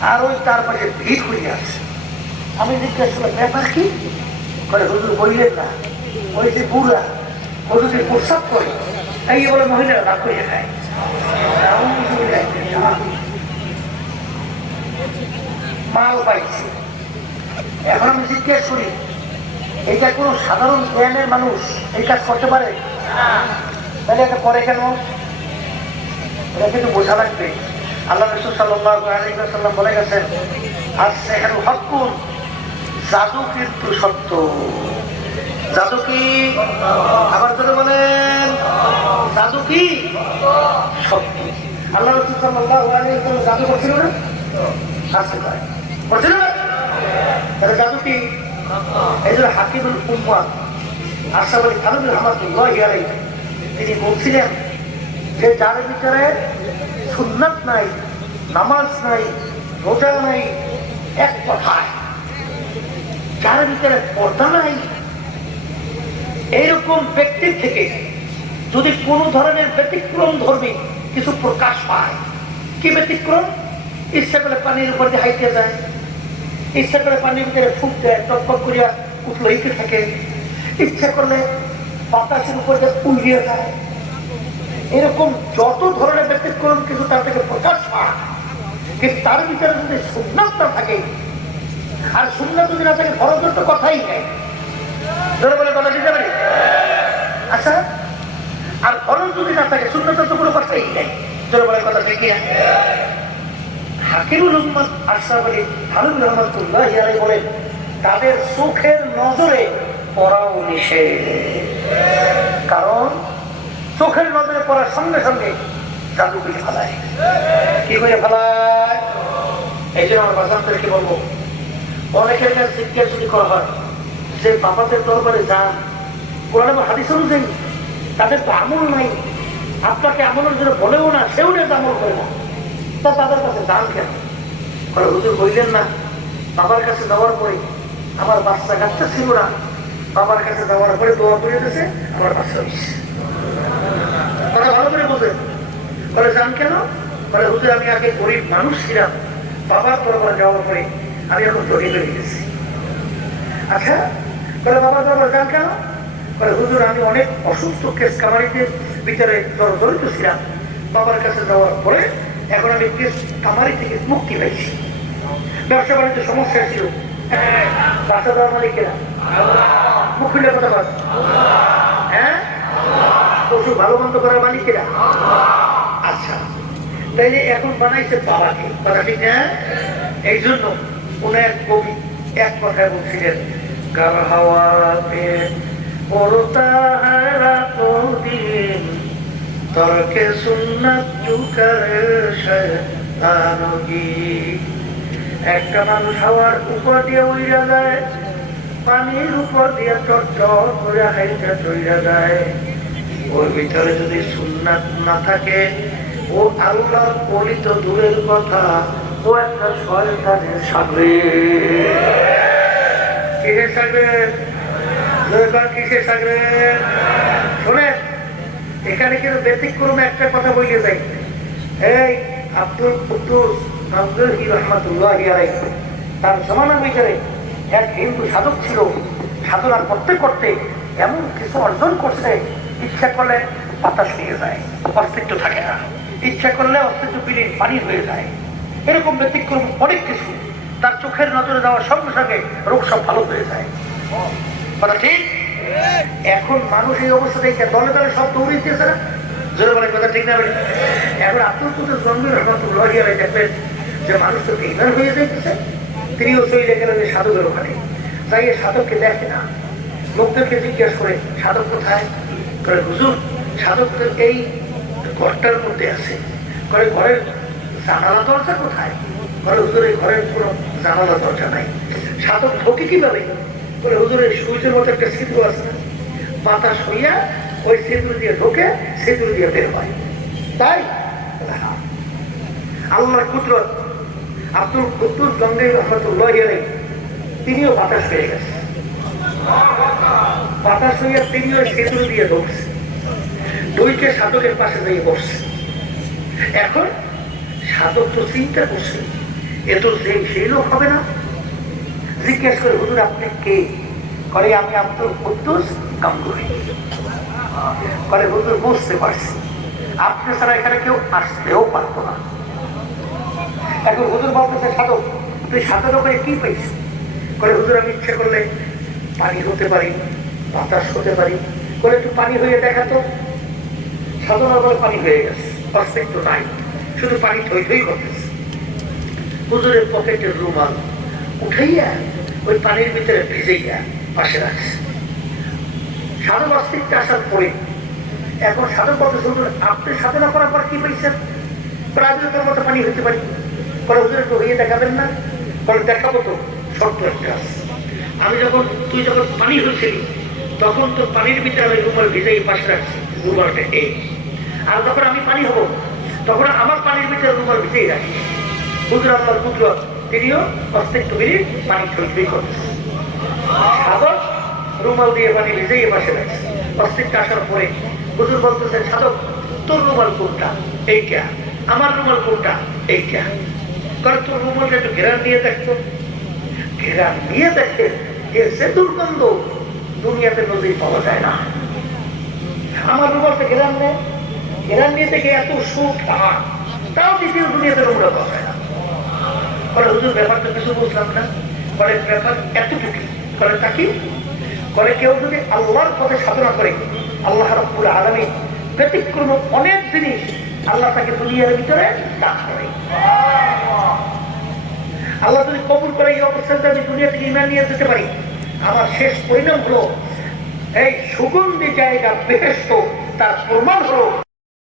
আর ওই তার পাশে ভিড় হয়ে আছে আমি জিজ্ঞাসা করলাম, ব্যাপার কি? করে হুজুর বললেন না। ওই যে বুড়া যদি প্রস্তাব করে। তাই বলে মহিলারা রাগ করে খায়। মাল পাইছে। এখন আমি জিজ্ঞেস করি, এটা কোনো সাধারণ জ্ঞানের মানুষ এই কাজ করতে পারে? তাহলে এটা করে কেন? এটা কিন্তু বোঝা লাগবে। আল্লাহ রসুল সাল্লাম বলে গেছেন, আর সেখানে হকুন, জাদু কিন্তু সত্য। জাদু কি? আবার ধরে বলেন, জাদু কি? সত্য। আল্লাহ রসুল সাল্লাম জাদু করছিল না? শাস্তি করে করছিল না? তাহলে জাদু কি? এই জন্য হাকিমুল উম্মাদ আশা বলি খানুল রহমাতুল্লাহ ইয়ালাই তিনি বলছিলেন যে, যার ভিতরে সুন্নাত নাই, নামাজ নাই, রোজা নাই, এক কথায়। যার ভিতরে পর্দা নাই, এইরকম ব্যক্তির থেকে যদি কোনো ধরনের ব্যতিক্রম ধর্মী কিছু প্রকাশ পায়, কি ব্যতিক্রম? ইচ্ছা করে পানির উপর দিয়ে হাইতে যায়, ইচ্ছা করে পানির ভিতরে ফুক দেয় টকপক করিয়া উঠল হিতে থাকে। ইচ্ছা করলে বাতাসের উপর দিয়ে উড়িয়ে যায়। এরকম যত ধরনের ব্যতিক্রম কিছু তার থেকে প্রকাশ পায়। কিন্তু তার ভিতরে যদি সুন্নাত থাকে, আর সুন্নাত যদি না থাকে, ফরজের তো কথাই নেই। ধরে বলে কথা দিতে পারি আচ্ছা আর ফরজ যদি না থাকে, সুন্নাতের তো কোনো কথাই নেই। ধরে বলে কথা ঠিক না হাকিমুল উম্মদ আশরাফ আলী হারুন রহমতুল্লাহ ইয়ারাই বলেন, তাদের চোখের নজরে পড়াও নিষেধ। কারণ চোখের নজরে পড়ার সঙ্গে সঙ্গে জাদু করে ফেলায়। কি করে ফেলায়? এই জন্য আমার বাসান্তরকে বলব, অনেকের কাছে জিজ্ঞাসা যদি করা হয়, যে বাবাদের দরবারে যান, কোরআন হাদিস অনুযায়ী তাদের তো আমল নাই। আপনাকে আমলের জন্য বলেও না, সেও না আমল করে না। তা তাদের কাছে যান কেন? বলে, হুজুর, বললেন না, বাবার কাছে যাওয়ার পরে আমার বাচ্চা কাচ্চা ছিল না। বাবার কাছে যাওয়ার পরে দোয়া করে দিয়েছে, আমার বাচ্চা কথা ভালো করে বলতেন বলে যান কেন? বলে হুজুর, আমি আগে গরিব মানুষ ছিলাম। বাবার দরবার যাওয়ার পরে আমি এখন ধনী হয়ে গেছি। আচ্ছা বলে বাবা দরবার যান কেন? বলে হুজুর, আমি অনেক অসুস্থ কেস কামারিতে ভিতরে জড়িত ছিলাম। বাবার কাছে যাওয়ার পরে এখন আমি কেস কামারি থেকে মুক্তি পেয়েছি ব্যবসা বাণিজ্য সমস্যা ছিল। বাসা দেওয়ার মালিকেরা। মুখ খুলে কথা বল। হ্যাঁ? পশু ভালো মন্দ করার মালিকেরা আচ্ছা তাইলে এখন বানাইছে বাবাকে। কথা ঠিক না? এই জন্য এক কবি এক কথায় বলছিলেন হাওয়াতে একটা মানুষ হাওয়ার উপর দিয়ে উইরা যায়, পানির উপর দিয়ে চট করে হাইটা চইরা যায়। ওর ভিতরে যদি সুন্নাত না থাকে, ও আল্লাহর পলি তো দূরের কথা, ও একটা শয়তানের সাগরে কিসের সাগরে কিসের সাগরে শোনেন, এখানে কিন্তু ব্যতিক্রমে একটা কথা বলিয়ে যাই। এই আব্দুল কুদ্দুস আব্দুল রহমাতুল্লাহ তার জমানার ভিতরে এক হিন্দু সাধক ছিল। সাধনা করতে করতে এমন কিছু অর্জন করছে ইচ্ছা করলে বাতাস নিয়ে যায়, অস্তিত্ব থাকে না। ইচ্ছা করলে অস্তিত্ব বিলীন, পানি হয়ে যায়। এরকম ব্যতিক্রম অনেক কিছু, তার চোখের নজরে যাওয়ার সঙ্গে সঙ্গে রোগ সব ভালো হয়ে যায়। ঠিক? এখন মানুষ এই অবস্থা দেখে দলে দলে সব দৌড়িতেছে না? জোরে বলে কথা ঠিক না এখন আব্দুল কুদ্দুস গম্ভীর রহমতুল্লাহ দেখবেন যে মানুষ তো বেইমান হয়ে যাইতেছে। তিনিও চলে গেলেন সাধকের ওখানে। এই সাধককে দেখে না। লোকদেরকে জিজ্ঞেস করে, সাধক কোথায়? করে হুজুর, সাধকদের এই ঘরটার মধ্যে আছে। করে ঘরের জানালা দরজা কোথায়? বলে হুজুরের ঘরের কোনো জানালা দরজা নাই। সাধক ঢোকে কীভাবে? বলে, হুজুরের সূর্যের মতো একটা সিঁদুর আছে? বাতাস হইয়া ওই সিঁদুর দিয়ে ঢোকে সিঁদুর দিয়ে বের হয়। তাই? বলে। আল্লাহর কুদরত আব্দুল কুদ্দুস গঙ্গাই রহমতুল্লাহ তিনিও বাতাস পেয়ে গেছে। বাতাস হইয়া তিনিও সেতু দিয়ে ঢুকছে। দুইকে সাধকের পাশে দিয়ে বসছে। এখন সাধক তো চিন্তা করছে, এ তো সেই লোক হবে না। জিজ্ঞেস করে, হুজুর, আপনি কে? করে, আমি আব্দুল কুদ্দুস গাঙ্গুহি করে, হুজুর, বুঝতে পারছি। আপনি ছাড়া এখানে কেউ আসতেও পারতো না। এখন হুজুর বলতেছে, সাধক, তুই সাধক হয়ে কি পাইছিস করে, হুজুর, আমি ইচ্ছে করলে পানি হতে পারি। বাতাস হতে পারি। করে একটু পানি হয়ে দেখাতো সাধনার বলে পানি হয়ে গেছে। অস্তিত্ব নাই। শুধু পানি থই থই করতেছে হুজুরের পকেটের রুমাল উঠাইয়া ওই পানির ভিতরে ভিজাইয়া পাশে রাখছে। সাধক অস্তিত্বে আসার পরে এখন সাধক বলতে হুজুর আপনি সাধনা করার পর কি পাইছেন? প্রাণীর মতো পানি হতে পারি। বলে, হুজুর, একটু হইয়ে দেখাবেন না? বলে, দেখাবো তো। শর্ত একটা। আমি যখন তুই যখন পানি হয়েছিলি তখন তো পানির ভিতরে আমি রুমাল ভিজাই পাশে রাখছি, রুমালটা এই। আর যখন আমি পানি হব, তখন আমার পানির ভিতরে রুমাল ভিজেই রাখি। হুজুর আল্লাহর পুত্র তিনিও অস্তিত্ব মিলিয়ে পানি সাধক রুমাল দিয়ে পানি ভিজেই পাশে রাখছে। অস্তিত্ব আসার পরে হুজুর বলতেছেন, সাধক, তোর রুমাল কোনটা? এইটা। আমার রুমাল কোনটা? এইটা। কারণ তোর রুমালটা একটু ঘেরান দিয়ে দেখতো ঘেরান নিয়ে দেখে, এর সে দুর্গন্ধ। দুনিয়াতে নদী পাওয়া যায় না। আমার রুমালটা ঘেরান নেয়। ঘেরান নিয়ে দেখে এত সুখ আর তাও দ্বিতীয় দুনিয়াতে রুমটা পাওয়া যায় না। হুজুর, ব্যাপারটা কিছু বুঝলাম না। ব্যাপার এতটুকু। কেউ যদি আল্লাহর পথে সাধনা করে, আল্লাহ রব্বুল আলমী ব্যতিক্রম অনেক জিনিস আল্লাহ তাকে দুনিয়ার ভিতরে দান করে। আল্লাহ যদি কবুল করে এই অবস্থাতে আমি দুনিয়া থেকে ইমান নিয়ে যেতে পারি আমার শেষ পরিণাম হলো এই সুগন্ধি জায়গা বেহেস্ত তার প্রমাণ হলো